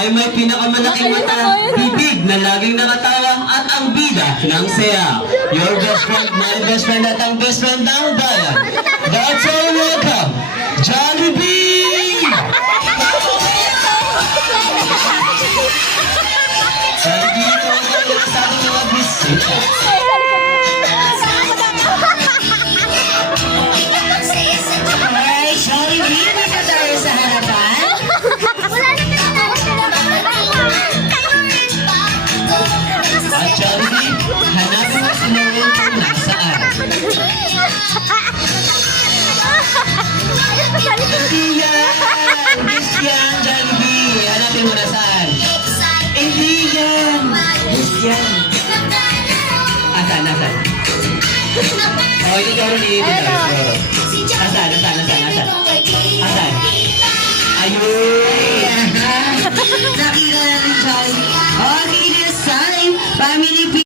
ay may pinakamalaking mata, bibig na laging nakatawa at ang bida ng saya. Your best friend, my best friend at ang best friend ng bayan. That's all, welcome, Jollibee! Jollibee, ito ang sa ating mga bisita. Ay, Jollibee, dito tayo sa harapan. At Jollibee, hanapin mo si Lauren kung nasaan. Hindi yan! Miss yan, Jollibee! Hanapin mo nasaan? Hindi yan! Miss yan! Asan? Oh, ikaw rin dito. Asan? Asan? Ayun!